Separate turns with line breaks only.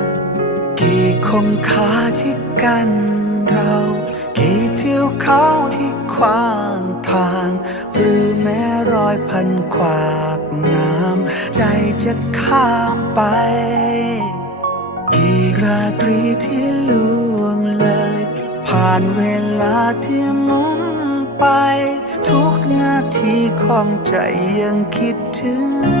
อี่คมขาที่กันเรา กี่เที่ยวเขาที่ควางทาง หรือแม้รอยพันขากน้ำใจจะข้ามไป กี่ราตรีที่ล่วงเลย ผ่านเวลาที่มุ่งไป ทุกนาทีของใจยังคิดถึง